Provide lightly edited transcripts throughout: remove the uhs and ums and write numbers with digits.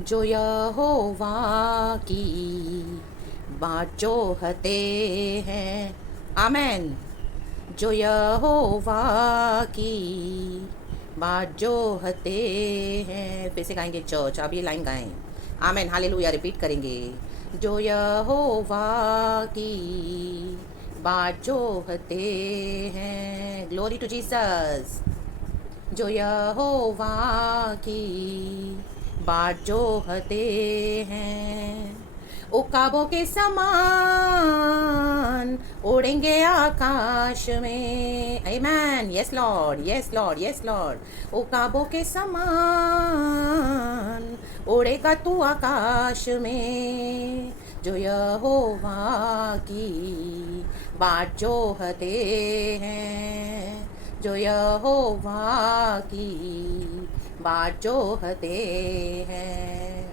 जो यहोवा की बाट जोहते हैं, आमेन। जो यहोवा की बाट जोहते हैं, फिर से गाएंगे चर्च, आप ये लाइन गाएं, आमेन, हालेलुया, रिपीट करेंगे। जो यहोवा की बाट जोहते हैं, ग्लोरी टू जीसस। जो यहोवा की बाट जोहते हैं, उकाबों के समान उड़ेंगे आकाश में, amen, yes lord, yes lord, yes lord. उकाबों के समान उड़ेगा तू आकाश में, जो यहोवा की बाट जोहते हैं, जो यहोवा की बाट जोहते हैं।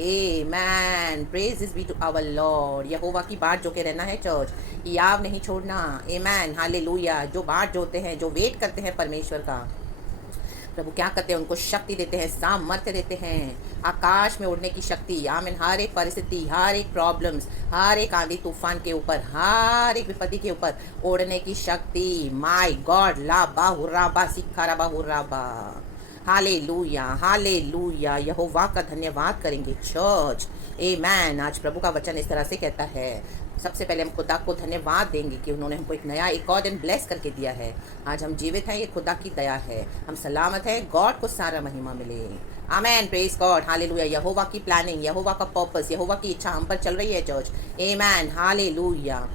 Amen. Praises be to our Lord. यहोवा की बाट जो के रहना है चर्च, याव नहीं छोड़ना। Amen. हालेलुया। जो बाट जोते हैं, जो वेट करते हैं परमेश्वर का, प्रभु क्या करते हैं, उनको शक्ति देते हैं, सामर्थ्य देते हैं, आकाश में उड़ने की शक्ति। आमीन। हर एक परिस्थिति, हर एक प्रॉब्लम्स, हर एक आंधी तूफान के ऊपर, हर एक विपत्ति के ऊपर उड़ने की शक्ति। माय गॉड, ला बा हुर्राबा सिखाराबा हुर्राबा। Hallelujah, hallelujah. यहोवा का धन्यवाद करेंगे चर्च। आमेन। आज प्रभु का वचन इस तरह से कहता है, सबसे पहले हम खुदा को धन्यवाद देंगे कि उन्होंने हमको एक नया, एक और दिन ब्लेस करके दिया है। आज हम जीवित हैं, ये खुदा की दया है, हम सलामत हैं। गॉड को सारा महिमा मिले। आमेन। Praise God, hallelujah. यहोवा की प्लानिंग, यहोवा का पर्पस, यहोवा की इच्छा हम पर चल रही है church. Amen, hallelujah.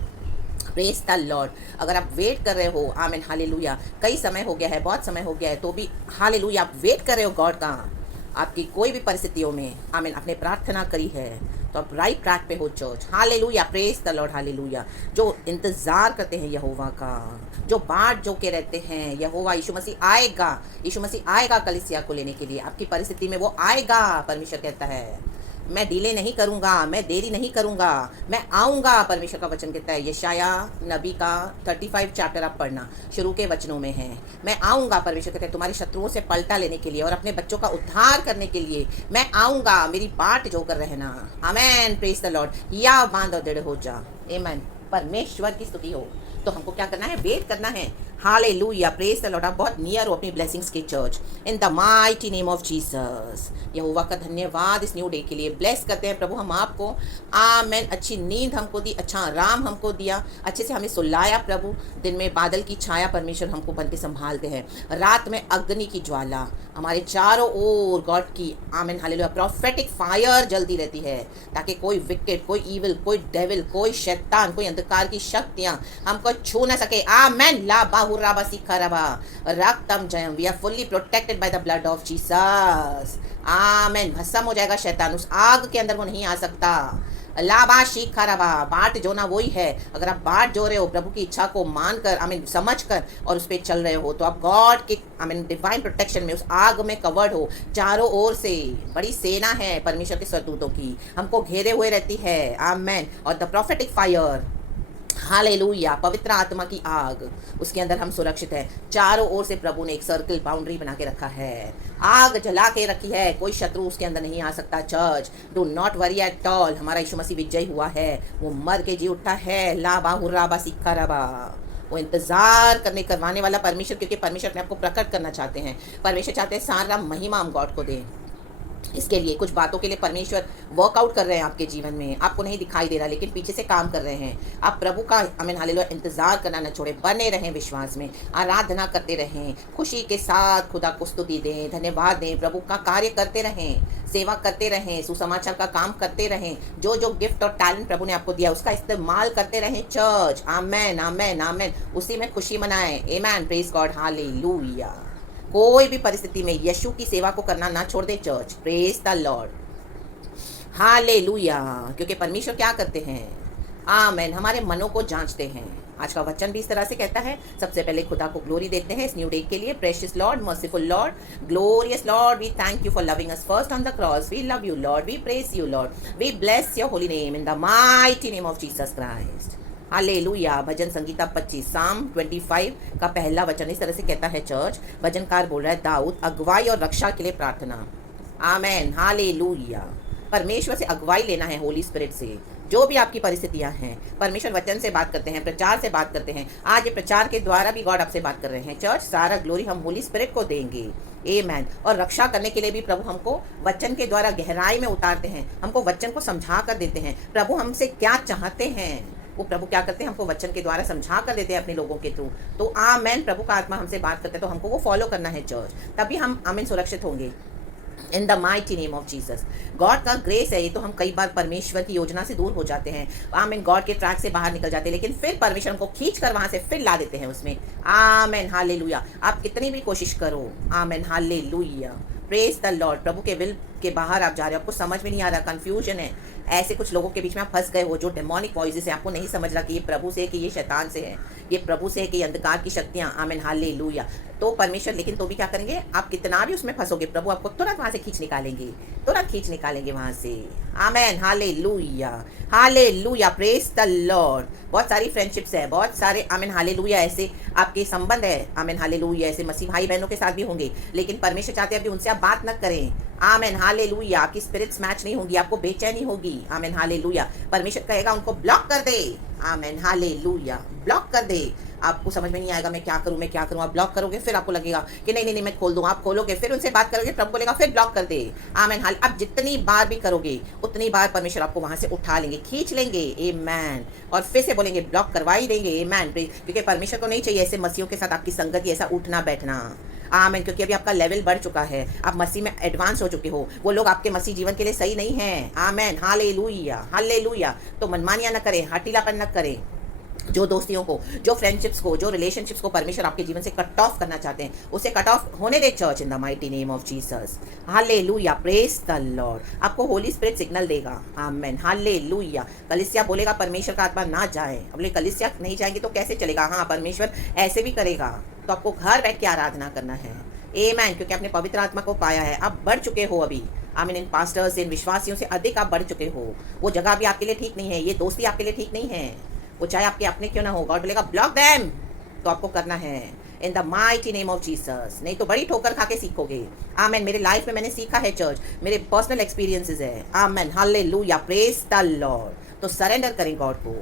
Praise the Lord. अगर आप वेट कर रहे हो, आमीन, हालेलुया, कई समय हो गया है, बहुत समय हो गया है, तो भी हालेलुया आप वेट कर रहे हो गॉड का, आपकी कोई भी परिस्थितियों में, आमीन, आपने प्रार्थना करी है, तो आप राइट ट्रैक पे हो church. Hallelujah, praise the lord, hallelujah. जो इंतजार करते हैं यहोवा का, जो बाट जो के रहते हैं, यहोवा यीशु मसीह आएगा, यीशु मसीह आएगा कलीसिया को लेने के लिए, आपकी परिस्थिति में वो आएगा। परमेश्वर कहता है, मैं डिले नहीं करूंगा, मैं देरी नहीं करूंगा, मैं आऊंगा। परमेश्वर का वचन कहता है, यशाया नबी का 35 चैप्टर आप पढ़ना, शुरू के वचनों में है, मैं आऊंगा। परमेश्वर कहता है, तुम्हारे शत्रुओं से पलटा लेने के लिए और अपने बच्चों का उद्धार करने के लिए मैं आऊंगा। मेरी बाट जो कर रहना। आमेन। Praise the lord. या बांध और दृढ़ हो जा। आमेन। परमेश्वर की स्तुति हो। तो हमको क्या करना है, वेट करना है। Hallelujah, praise the lord. आप बहुत नियर हो अपनी ब्लेसिंग्स के church, in the mighty name of Jesus. यहोवा का धन्यवाद इस न्यू डे के लिए। ब्लेस करते हैं प्रभु हम आपको। आमेन। अच्छी नींद हमको दी, अच्छा आराम हमको दिया, अच्छे से हमें सुलाया प्रभु। दिन में बादल की छाया परमेश्वर हमको बन के संभालते हैं, रात में अग्नि की ज्वाला हमारे चारों ओर गॉड की, आमेन, हालेलुया, प्रोफेटिक फायर जलती रहती है, ताकि कोई विकेट, कोई इविल, कोई डेविल, कोई शैतान, कोई अंधकार की शक्तियां हमको छू न सके। आमेन। ला बाहुराबा सिखाराबा रक्तम जयम। We are fully protected by the blood of Jesus. Amen. भस्म हो जाएगा शैतान, उस आग के अंदर वो नहीं आ सकता। लाबा शिखाराबा। बाट जोना वही है। अगर आप बाट जो रहे हो प्रभु की इच्छा को मानकर, आई मीन समझ कर, और उस पर चल रहे हो, तो आप गॉड के, आई मीन डिवाइन प्रोटेक्शन में, उस आग में कवर्ड हो। चारों ओर से बड़ी सेना है परमेश्वर के स्वदूतों की, हमको घेरे हुए रहती है। आमेन। और द प्रोफेटिक फायर, हालेलुया, पवित्र आत्मा की आग, उसके अंदर हम सुरक्षित हैं। चारों ओर से प्रभु ने एक सर्कल, बाउंड्री बना के रखा है, आग जला के रखी है, कोई शत्रु उसके अंदर नहीं आ सकता। Church, do not worry at all. हमारा यीशु मसीह विजयी हुआ है, वो मर के जी उठा है। लाबा हुर्राबा सिखाराबा। वो इंतजार करने करवाने वाला परमेश्वर, क्योंकि परमेश्वर अपने आपको प्रकट करना चाहते हैं। परमेश्वर चाहते हैं सारा महिमा हम गॉड को दें। इसके लिए कुछ बातों के लिए परमेश्वर वर्कआउट कर रहे हैं आपके जीवन में, आपको नहीं दिखाई दे रहा, लेकिन पीछे से काम कर रहे हैं। आप प्रभु का, आमीन, हालेलुया, इंतजार करना न छोड़े, बने रहें विश्वास में, आराधना करते रहें, खुशी के साथ खुदा को स्तुति दें, धन्यवाद दें, प्रभु का कार्य करते रहें, सेवा करते रहें, सुसमाचार का काम करते रहें। जो जो गिफ्ट और टैलेंट प्रभु ने आपको दिया उसका इस्तेमाल करते रहें चर्च। आमेन, आमेन, आमेन। उसी में खुशी मनाएं। आमेन। Praise God, hallelujah. कोई भी परिस्थिति में यीशु की सेवा को करना ना छोड़ दे church. Praise the lord, hallelujah. क्योंकि परमेश्वर क्या करते हैं, आमेन, हमारे मनों को जांचते हैं। आज का वचन भी इस तरह से कहता है। सबसे पहले खुदा को ग्लोरी देते हैं इस न्यू डे के लिए। Precious lord, merciful lord, glorious lord, we thank you for loving us first on the cross. We love you lord, we praise you lord, we bless your holy name in the mighty name of Jesus Christ. Hallelujah. भजन संगीता 25 psalm 25 का पहला वचन इस तरह से कहता है चर्च। भजनकार बोल रहा है, दाऊद, अगुवाई और रक्षा के लिए प्रार्थना। आमेन, हालेलुया। परमेश्वर से अगुवाई लेना है होली स्पिरिट से। जो भी आपकी परिस्थितियां हैं, परमेश्वर वचन से बात करते हैं, प्रचार से बात करते हैं। आज ये प्रचार के द्वारा भी गॉड आपसे बात कर रहे हैं। चर्च, सारा ग्लोरी हम होली स्पिरिट को देंगे। आमेन। और रक्षा करने के लिए भी प्रभु हमको वचन के द्वारा गहराई में उतारते हैं, हमको वचन को समझा कर देते हैं। प्रभु हमसे क्या चाहते हैं, वो प्रभु क्या करते हैं, हमको वचन के द्वारा समझा कर देते हैं अपने लोगों के थ्रू। तो आमेन, प्रभु का आत्मा हमसे बात करते हैं, तो हमको वो फॉलो करना है चर्च, तभी हम आमीन सुरक्षित होंगे। इन the mighty name of Jesus. God का ग्रेस है ये, तो हम कई बार परमेश्वर की योजना से दूर हो जाते हैं, आमीन, गॉड के ट्रैक से बाहर निकल जाते हैं, लेकिन फिर परमेश्वर हमको खींच कर वहां से फिर ला देते हैं उसमें। आमीन, हालेलुया। आप कितनी भी कोशिश करो, आमीन, हालेलुया, प्रेज द लॉर्ड। प्रभु के विल के बाहर आप जा रहे हो, आपको समझ में नहीं आ रहा, कंफ्यूजन है। ऐसे कुछ लोगों के बीच में आप फंस गए हो जो डेमोनिक वॉइसेस है, आपको नहीं समझ रहा कि ये प्रभु से है कि ये शैतान से है, ये प्रभु से है कि अंधकार की शक्तियां। आमीन, हालेलुया। तो परमेश्वर, लेकिन तो भी क्या करेंगे, आप कितना भी उसमें फंसोगे, प्रभु आपको तुरंत वहां से खींच निकालेंगे, तुरंत खींच निकालेंगे वहां से। आमीन, hallelujah, hallelujah, praise the Lord. बहुत सारी फ्रेंडशिप्स है, बहुत सारे आमीन, हालेलुया, ऐसे आपके संबंध है, आमीन, हालेलुया, ऐसे मसीह भाई बहनों के साथ भी होंगे, लेकिन परमेश्वर चाहते हैं अभी उनसे आप बात न करें। आमीन, हालेलुया। आपकी स्पिरिट्स मैच नहीं होगी, आपको बेचैनी होगी। आमीन, हालेलुया। परमेश्वर कहेगा उनको ब्लॉक कर दे। आमीन, हालेलुया, ब्लॉक कर दे। आपको समझ में नहीं आएगा मैं क्या करूं, मैं क्या करूं। आप ब्लॉक करोगे, फिर आपको लगेगा कि नहीं नहीं नहीं मैं खोल दूं। आप खोलोगे, फिर उनसे बात करोगे, प्रभु बोलेगा फिर ब्लॉक कर दे। आमीन, हाल अब जितनी बार भी करोगे उतनी बार परमेश्वर आपको वहां से उठा लेंगे, खींच लेंगे। आमीन। और फिर से बोलेंगे ब्लॉक करवा ही देंगे। आमीन, क्योंकि परमेश्वर को नहीं चाहिए ऐसे मसीहों के साथ आपकी संगति, ऐसा उठना बैठना। आमीन, क्योंकि अभी आपका लेवल बढ़ चुका है, आप मसीह में एडवांस हो चुके हो। वो लोग आपके मसीह जीवन के लिए सही नहीं है। आमीन, हालेलुया, हालेलुया। तो मनमानियां न करें, हठीलापन न करें। जो दोस्तियों को, जो फ्रेंडशिप्स को, जो रिलेशनशिप्स को परमेश्वर आपके जीवन से कट ऑफ करना चाहते हैं, उसे कट ऑफ होने दे church, in the mighty name of Jesus. Hallelujah, praise the lord. आपको होली स्पिरिट सिग्नल देगा। Amen, hallelujah. कलीसिया बोलेगा परमेश्वर का आत्मा ना जाए, अब कलीसिया नहीं जाएंगे तो कैसे चलेगा। हाँ, परमेश्वर ऐसे भी करेगा, तो आपको घर बैठ के आराधना करना है। आमेन, क्योंकि आपने पवित्र आत्मा को पाया है, आप बढ़ चुके हो अभी। आमीन, इन पास्टर्स, इन विश्वासियों से अधिक आप बढ़ चुके हो। वो जगह भी आपके लिए ठीक नहीं है, ये दोस्ती आपके लिए ठीक नहीं है, वो चाहे आपके अपने क्यों ना हो। गॉड बोलेगा ब्लॉक देम, तो आपको करना है in the mighty name of Jesus, नहीं तो बड़ी ठोकर खा के सीखोगे। आमेन, मेरे लाइफ में मैंने सीखा है चर्च, मेरे पर्सनल एक्सपीरियंसेस है। आमेन, हालेलुया, प्रेज द लॉर्ड। तो सरेंडर करें गॉड को,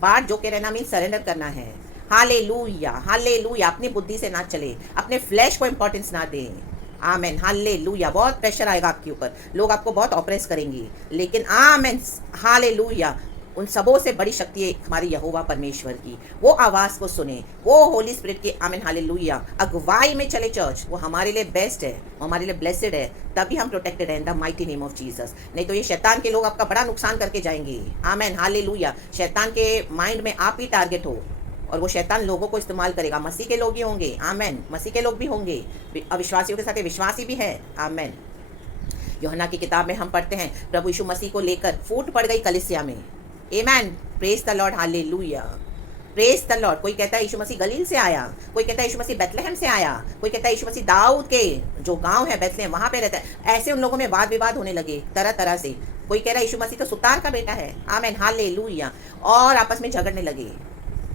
बात जो के रहना मीन सरेंडर करना है। Hallelujah, hallelujah. अपनी बुद्धि से ना चले, अपने फ्लैश को इंपॉर्टेंस ना दें। आमेन, हालेलुया। बहुत प्रेशर आएगा आपके ऊपर, लोग आपको बहुत ऑपरेस करेंगे, लेकिन आमेन, हालेलुया, उन सबों से बड़ी शक्ति है हमारी यहोवा परमेश्वर की। वो आवाज़ को सुने, वो होली स्पिरिट की आमीन, हालेलुया, अगुवाई में चले चर्च। वो हमारे लिए बेस्ट है, वो हमारे लिए ब्लेसेड है, तभी हम प्रोटेक्टेड हैं इन the mighty name of Jesus. नहीं तो ये शैतान के लोग आपका बड़ा नुकसान करके जाएंगे। आमीन, हालेलुया। शैतान के माइंड में आप ही टारगेट हो, और वो शैतान लोगों को इस्तेमाल करेगा। मसीह के लोग ही होंगे। आमीन, मसीह के लोग भी होंगे, अविश्वासियों के साथ विश्वासी भी है। आमीन। यूहन्ना की किताब में हम पढ़ते हैं प्रभु यीशु मसीह को लेकर फूट पड़ गई कलीसिया में। Amen, praise the lord, hallelujah, praise the lord. कोई कहता है यीशु मसीह गलील से आया, कोई कहता है यीशु मसीह बेथलेहम से आया, कोई कहता है यीशु मसीह दाऊद के जो गांव है बेथलेहम वहां पे रहता है। ऐसे उन लोगों में वाद विवाद होने लगे तरह तरह से। कोई कह रहा है यीशु मसीह तो सुतार का बेटा है। आमेन, हालेलुया। और आपस में झगड़ने लगे।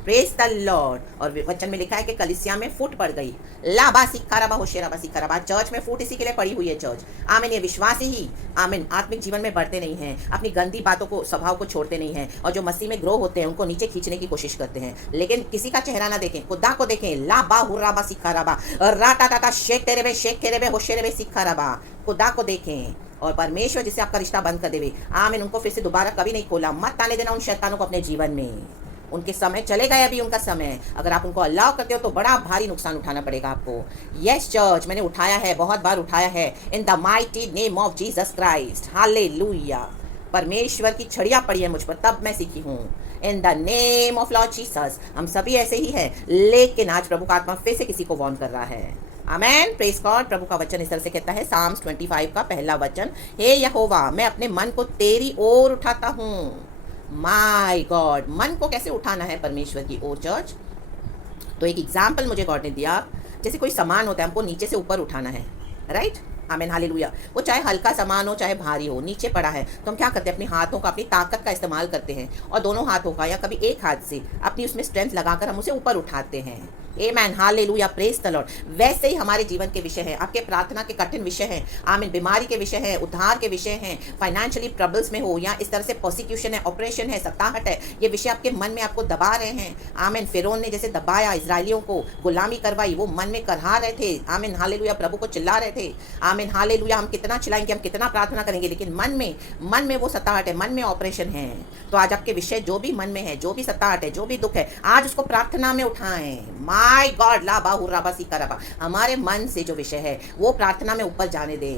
Praise the Lord. और वचन में लिखा है कि कलीसिया में फूट पड़ गई। लाबा सिक्काराबा होशेराबा सिक्काराबा। चर्च में फूट इसी के लिए पड़ी हुई है चर्च। आमीन, ये विश्वासी ही आमीन आत्मिक जीवन में बढ़ते नहीं हैं, अपनी गंदी बातों को, स्वभाव को छोड़ते नहीं हैं, और जो मसीह में ग्रो होते हैं उनको नीचे खींचने की कोशिश करते हैं। लेकिन किसी का चेहरा ना देखें, खुदा को देखें। लाबा हुर्राबा सिक्काराबा राटा टाटा शेख तेरे होशेरे सिक्काराबा। खुदा को देखें, और परमेश्वर जिससे आपका रिश्ता बंद कर देवे, आमीन, उनको फिर से दोबारा कभी नहीं खोला। मत आने देना उन शैतानों को अपने जीवन में। उनके समय चले गए, अभी उनका समय। अगर आप उनको अलाउ करते हो तो बड़ा भारी नुकसान उठाना पड़ेगा आपको। यस चर्च, मैंने उठाया है, बहुत बार उठाया है। In the mighty name of Jesus Christ, hallelujah. परमेश्वर की छड़ियाँ पड़ी है मुझ पर, तब मैं सीखी हूँ। In the name of Lord Jesus. हम सभी ऐसे ही हैं, लेकिन आज प्रभु का आत्मा फिर से किसी को वॉर्न कर रहा है। आमेन, प्रेज गॉड। प्रभु का वचन इस तरह से कहता है, साम्स 25 का पहला वचन, हे यहोवा, मैं अपने मन को तेरी ओर उठाता हूँ। माय गॉड, मन को कैसे उठाना है परमेश्वर की ओर चर्च? तो एक एग्जाम्पल मुझे गॉड ने दिया, जैसे कोई सामान होता है, हमको नीचे से ऊपर उठाना है, राइट? आमीन, हालेलुया। वो चाहे हल्का सामान हो चाहे भारी हो, नीचे पड़ा है तो हम क्या करते हैं, अपने हाथों का, अपनी ताकत का इस्तेमाल करते हैं, और दोनों हाथों का या कभी एक हाथ से अपनी उसमें स्ट्रेंथ लगाकर हम उसे ऊपर उठाते हैं। आमेन, हालेलुया, प्रेज द लॉर्ड। वैसे ही हमारे जीवन के विषय हैं, आपके प्रार्थना के कठिन विषय हैं, आमीन, बीमारी के विषय हैं, उद्धार के विषय हैं, फाइनेंशियली ट्रबल्स में हो या इस तरह से प्रोसिक्यूशन है, ऑपरेशन है, सताहट है, ये विषय आपके मन में आपको दबा रहे हैं। आमीन, फिरौन ने जैसे दबाया, इजरायलियों को गुलामी करवाई, वो मन में करहा रहे थे। आमीन, हालेलुया, प्रभु को चिल्ला रहे थे। आमीन, हालेलुया, हम कितना चिल्लाएंगे, हम कितना प्रार्थना करेंगे, लेकिन मन में वो सताहट है, मन में ऑपरेशन है। तो आज आपके विषय जो भी मन में है, जो भी सताहट है, जो भी दुख है, आज उसको प्रार्थना में उठाएं। My God, La Bahu राबा caeca रबा, हमारे मन से जो विषय है वो प्रार्थना में ऊपर जाने दे।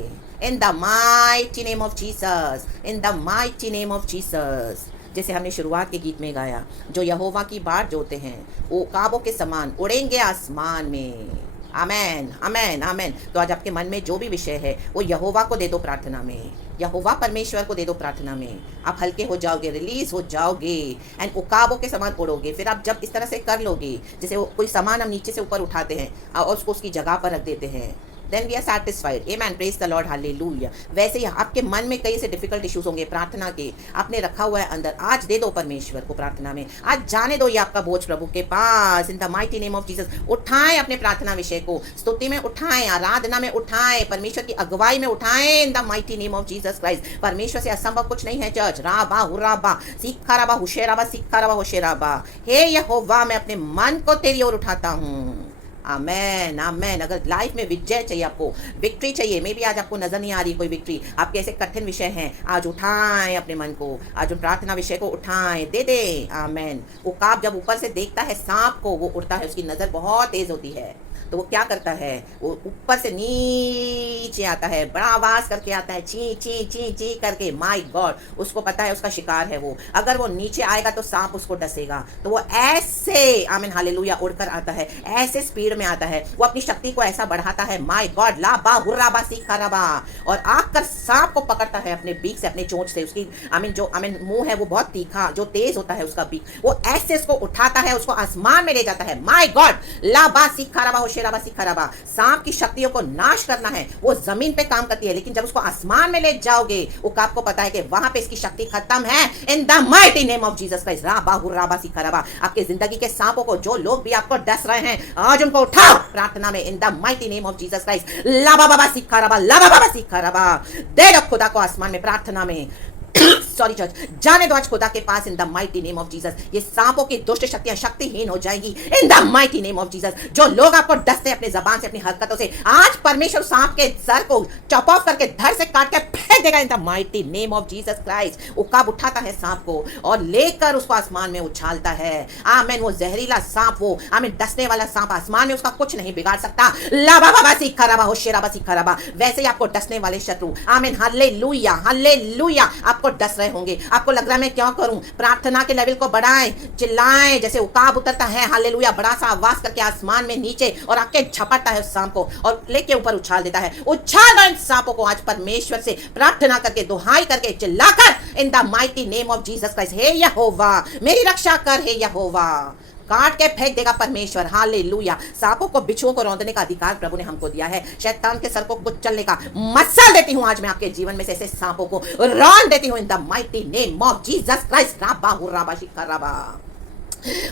In the mighty name of Jesus, in the mighty name of Jesus. जैसे हमने शुरुआत के गीत में गाया, जो यहोवा की बाट जोते हैं वो काबों के समान उड़ेंगे आसमान में। आमेन, आमेन, आमेन। तो आज आपके मन में जो भी विषय है वो यहोवा को दे दो प्रार्थना में, यहोवा परमेश्वर को दे दो प्रार्थना में। आप हल्के हो जाओगे, रिलीज हो जाओगे एंड उकाबों के समान उड़ोगे। फिर आप जब इस तरह से कर लोगे, जैसे कोई सामान हम नीचे से ऊपर उठाते हैं और उसको उसकी जगह पर रख देते हैं, then we are satisfied, amen, praise the Lord, hallelujah। वैसे ही आपके मन में कई से डिफिकल्ट इश्यूज होंगे प्रार्थना के, आपने रखा हुआ है अंदर, आज दे दो परमेश्वर को प्रार्थना में, आज जाने दो ये आपका बोझ प्रभु के पास। In the mighty name of Jesus उठाएं अपने प्रार्थना विषय को, स्तुति में उठाएं, आराधना में उठाएं, परमेश्वर की अगुवाई में उठाएं। इन the mighty name of Jesus Christ. परमेश्वर से असंभव कुछ नहीं है चर्च। राबा हुराबा सीखा राबा हुशेराबा सीखा राबा हुशेराबा। हे यहोवा, मैं अपने मन को तेरी ओर उठाता हूँ। आमेन, आमेन। अगर लाइफ में विजय चाहिए, आपको विक्ट्री चाहिए, मे बी आज आपको नजर नहीं आ रही कोई विक्ट्री, आपके ऐसे कठिन विषय हैं, आज उठाएं अपने मन को, आज उन प्रार्थना विषय को उठाएं, दे दे। आमेन। उकाब जब ऊपर से देखता है सांप को, वो उड़ता है, उसकी नजर बहुत तेज होती है, तो वो क्या करता है, वो ऊपर से नीचे आता है, बड़ा आवाज करके आता है, ची ची ची ची करके। माय गॉड, उसको पता है उसका शिकार है वो, अगर वो नीचे आएगा तो सांप उसको डसेगा, तो वो ऐसे, आमीन, हालेलुया, उड़कर आता है, ऐसे स्पीड में आता है, वो अपनी शक्ति को ऐसा बढ़ाता है। माय गॉड, ला बा हुर्राबा सीखा, और आकर सांप को पकड़ता है अपने बीक से, अपने चोंच से। उसकी आमीन, जो आमीन मुंह है वो बहुत तीखा, जो तेज होता है उसका बीक, वो ऐसे उसको उठाता है, उसको आसमान में ले जाता है। माय गॉड, ला बा सीखा रबा। सांप की शक्तियों को नाश करना है, वो जमीन पे काम करती है, लेकिन जब उसको आसमान में ले जाओगे, उकाब को पता है कि वहां पे इसकी शक्ति खत्म है। In the mighty name of Jesus Christ, राबा हुर्राबा सीखा रबा। आपके जिंदगी के सांपों को, जो लोग भी आपको डस रहे हैं, आज उनको उठाओ प्रार्थना में। इन the mighty name of Jesus Christ, लाबा बाबा सीखा रबा, लाबा बाबा सीखा रबा। दे दो खुदा को आसमान में प्रार्थना में। सॉरी चर्च, जाने दो आज खुदा के पास। In the mighty name of Jesus, ये सांपों की दुष्ट शक्तियां शक्तिहीन हो जाएंगी। In the mighty name of Jesus, जो लोग आपको डसते हैं अपनी जबान से, अपनी हरकतों से, आज परमेश्वर सांप के सर को चॉप ऑफ करके धड़ से काट के फेंक देगा। In the mighty name of Jesus Christ. उकाब उठाता है सांप को और लेकर उसको आसमान में उछालता है। आमीन। वो जहरीला सांप, वो आमीन डसने वाला सांप, आसमान में उसका कुछ नहीं बिगाड़ सकता। लाबा बाबा सीखा रबा, होशेराबा सीखा रबा। वैसे ही आपको डसने वाले शत्रु, आमीन, हालेलुया, हालेलुया, आपको डस रहे होंगे, आपको लग रहा है मैं क्या करूं, प्रार्थना के लेवल को बढ़ाएं, चिल्लाएं, जैसे उकाब उतरता है, हालेलुया, बड़ा सा आवाज करके आसमान में नीचे, और आके झपटता है उस सांप को और लेके ऊपर उछाल देता है। उछाल दो इन सांपों को आज परमेश्वर से प्रार्थना करके, दुहाई करके, चिल्लाकर। In the mighty name of Jesus Christ, हे यहोवा, मेरी रक्षा कर, हे यहोवा। काट के फेंक देगा परमेश्वर, हालेलुया। सांपों को, बिच्छुओं को रौंदने का अधिकार प्रभु ने हमको दिया है। शैतान के सर को कुचलने का मसल देती हूँ आज मैं आपके जीवन में से, ऐसे सांपों को रौंद देती हूँ। In the mighty name of Jesus Christ, राबा हुर्राबा शिखा राबा।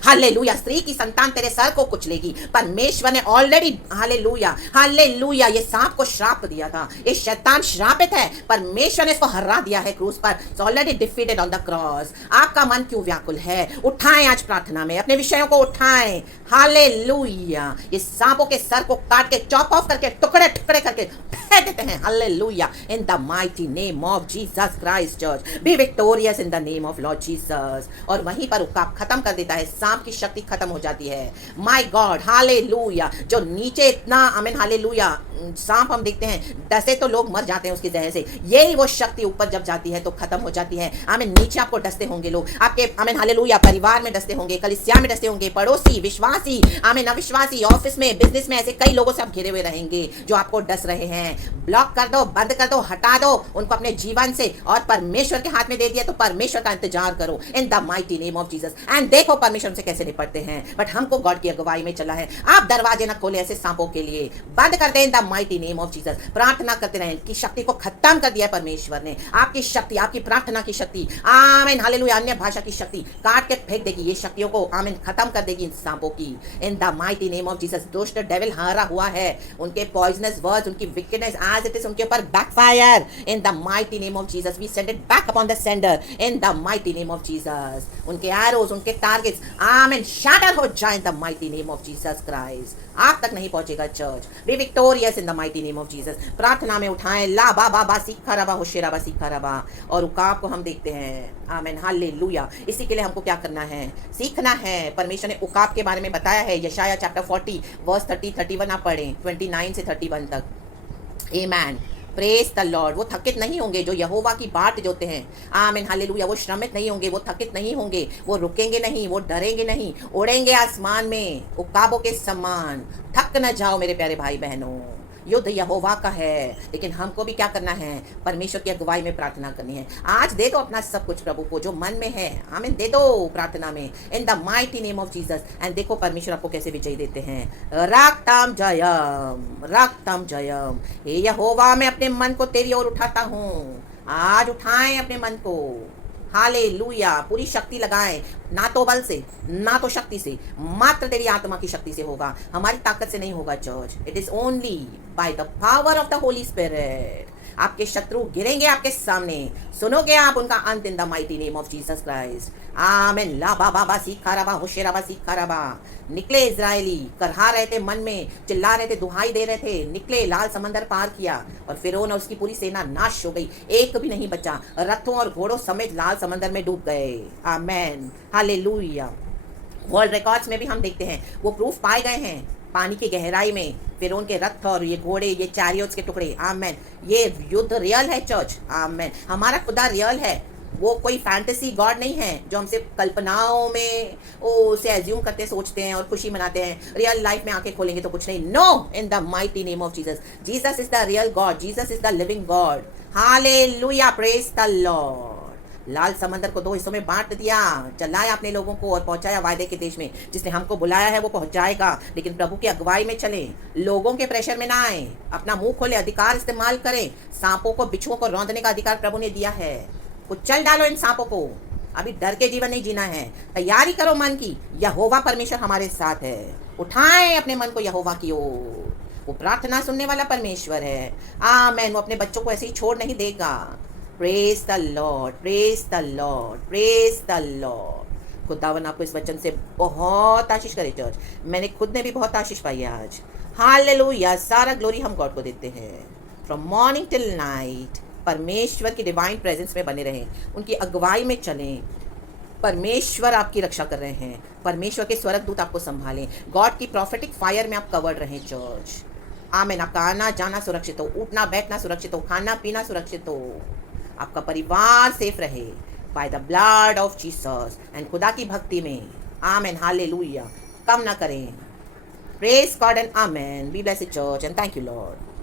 हालेलुया। स्त्री की संतान तेरे सर को कुचलेगी। परमेश्वर ने ऑलरेडी, हालेलुया, हालेलुया, ये सांप को श्राप दिया था। ये शैतान श्रापित है, परमेश्वर ने इसको हरा दिया है क्रूस पर। Already defeated on the cross. आपका मन क्यों व्याकुल है? उठाएं आज प्रार्थना में, अपने विषयों को उठाएं। हालेलुया। ये सांपों के सर को काट के, चॉप ऑफ करके, टुकड़े टुकड़े करके फेंक देते हैं। Hallelujah. In the mighty name of Jesus Christ church, be victorious in the name of Lord Jesus. और वहीं पर उकाब खत्म कर देता है, सांप की शक्ति खत्म हो जाती है। My God, hallelujah. जो नीचे इतना, आमीन, हालेलुया, सांप हम देखते हैं डसे तो लोग मर जाते हैं उसकी जहर से, यही वो शक्ति ऊपर जब जाती है तो खत्म हो जाती है। आमीन। नीचे आपको डसते होंगे लोग, आपके, आमीन, हालेलुया, परिवार में डसते होंगे, कलीसिया में डसते होंगे, पड़ोसी, विश्वासी, आमीन, अविश्वासी, ऑफिस में, बिजनेस में, ऐसे कई लोगों से आप घिरे हुए रहेंगे जो आपको डस रहे हैं। ब्लॉक कर दो, बंद कर दो, हटा दो उनको अपने जीवन से, और परमेश्वर के हाथ में दे दिया तो परमेश्वर का इंतजार करो। इन the mighty name of Jesus. And देखो परमेश्वर उनसे कैसे निपटते हैं, बट हमको गॉड की अगुवाई में चला है। आप दरवाजे ना खोले ऐसे सांपों के लिए, बंद कर दें इन the mighty name of Jesus. प्रार्थना करते रहें कि शक्ति को खत्म कर दिया है परमेश्वर ने। आपकी शक्ति, आपकी प्रार्थना की शक्ति, आमीन हालेलुया, अन्य भाषा की शक्ति काट के फेंक देगी, ये शक्तियों को आमीन खत्म कर देगी इन सांपों की, in the mighty name of Jesus. दुष्ट डेविल हारा हुआ है, उनके पॉइजनस वर्ड्स, उनकी विकेडनेस एज इट इज उनके ऊपर backfire in the mighty name of Jesus. We send it back upon the sender in the mighty name of Jesus. उनके arrows, उनके टारगेट्स आमीन शैटर हो जाए in the mighty name of Jesus Christ. आप तक नहीं पहुंचेगा church. Be victorious in the mighty name of Jesus. प्रार्थना में उठाएं ला बा बा बा सीखा रबा होशेरा बा सीखा रबा, और उकाब को हम देखते हैं। आमीन हालेलुया। इसी के लिए हमको क्या करना है, सीखना है। परमेश्वर ने उकाब के बारे में बताया है, यशाया चैप्टर 40 वर्स 30-31 आप पढ़ें, 29 से 31 तक। आमीन, प्रेज द लॉर्ड। वो थकित नहीं होंगे जो यहोवा की बाट जोते हैं। आमीन हालेलुया। वो श्रमित नहीं होंगे, वो थकित नहीं होंगे, वो रुकेंगे नहीं, वो डरेंगे नहीं, उड़ेंगे आसमान में उकाबों के समान। थक न जाओ मेरे प्यारे भाई बहनों, युद्ध यहोवा का है, लेकिन हमको भी क्या करना है, परमेश्वर की अगुवाई में प्रार्थना करनी है। आज दे दो अपना सब कुछ प्रभु को, जो मन में है आमीन दे दो प्रार्थना में इन the mighty name of Jesus. And देखो परमेश्वर आपको कैसे विजयी देते हैं। राक्तम जयम, राक्तम जयम। हे यहोवा, मैं अपने मन को तेरी ओर उठाता हूँ। आज उठाएं अपने मन को, हालेलुया। पूरी शक्ति लगाएं, ना तो बल से ना तो शक्ति से, मात्र तेरी आत्मा की शक्ति से होगा, हमारी ताकत से नहीं होगा church. It is only by the power of the Holi spirit. आपके शत्रु गिरेंगे आपके सामने, सुनोगे आप उनका अंत इन the mighty name of Jesus Christ. आमीन। ला बा बा सीखा रबा होशेरा बा सीखा रबा। निकले इजरायली, करहा रहे थे, मन में चिल्ला रहे थे, दुहाई दे रहे थे, निकले, लाल समंदर पार किया, और फिरौन और उसकी पूरी सेना नाश हो गई, एक भी नहीं बचा, रथों और घोड़ों समेत लाल समंदर में डूब गए। आमीन हालेलुया। वर्ल्ड रिकॉर्ड्स में भी हम देखते हैं वो प्रूफ पाए गए हैं, पानी की गहराई में फिरौन के रथ और ये घोड़े, ये चैरियट्स के टुकड़े। आमेन। ये युद्ध रियल है चर्च। आमेन। हमारा खुदा रियल है, वो कोई फैंटेसी गॉड नहीं है जो हमसे कल्पनाओं में उसे एज्यूम करते सोचते हैं और खुशी मनाते हैं। रियल लाइफ में आंखें खोलेंगे तो कुछ नहीं। No, in the mighty name of Jesus. Jesus is the real God, Jesus is the living God. Hallelujah, praise the lord. लाल समंदर को 2 हिस्सों में बांट दिया, चलाया अपने लोगों को और पहुंचाया वायदे के देश में। जिसने हमको बुलाया है वो पहुंचाएगा, लेकिन प्रभु की अगुवाई में चले, लोगों के प्रेशर में ना आए, अपना मुंह खोले, अधिकार इस्तेमाल करें। सांपों को, बिच्छुओं को रौंदने का अधिकार प्रभु ने दिया है। कुछ चल डालो इन सांपों को, अभी डर के जीवन नहीं जीना है। तैयारी करो मन की, यहोवा परमेश्वर हमारे साथ है। उठाएं अपने मन को यहोवा की ओर, वो प्रार्थना सुनने वाला परमेश्वर है। आमीन। वो अपने बच्चों को ऐसे ही छोड़ नहीं देगा। Praise the Lord, praise the Lord, praise the Lord. खुदावन आपको इस वचन से बहुत आशीष करे चर्च। मैंने खुद ने भी बहुत आशीष पाई है आज। हालेलुया। सारा ग्लोरी हम गॉड को देते हैं। फ्रॉम मॉर्निंग टिल नाइट परमेश्वर की डिवाइन प्रेजेंस में बने रहें, उनकी अगुवाई में चलें। परमेश्वर आपकी रक्षा कर रहे हैं, परमेश्वर के स्वर्गदूत आपको संभालें। गॉड की प्रॉफिटिक फायर में आप कवर्ड रहें चर्च। आमीन। आपका आना जाना सुरक्षित हो, उठना बैठना सुरक्षित हो, खाना पीना सुरक्षित हो, आपका परिवार सेफ रहे bye the blood of Jesus. And खुदा की भक्ति में आमीन हालेलुया कम ना करें। प्रेज गॉड एंड आमीन। Be blessed church and thank you Lord.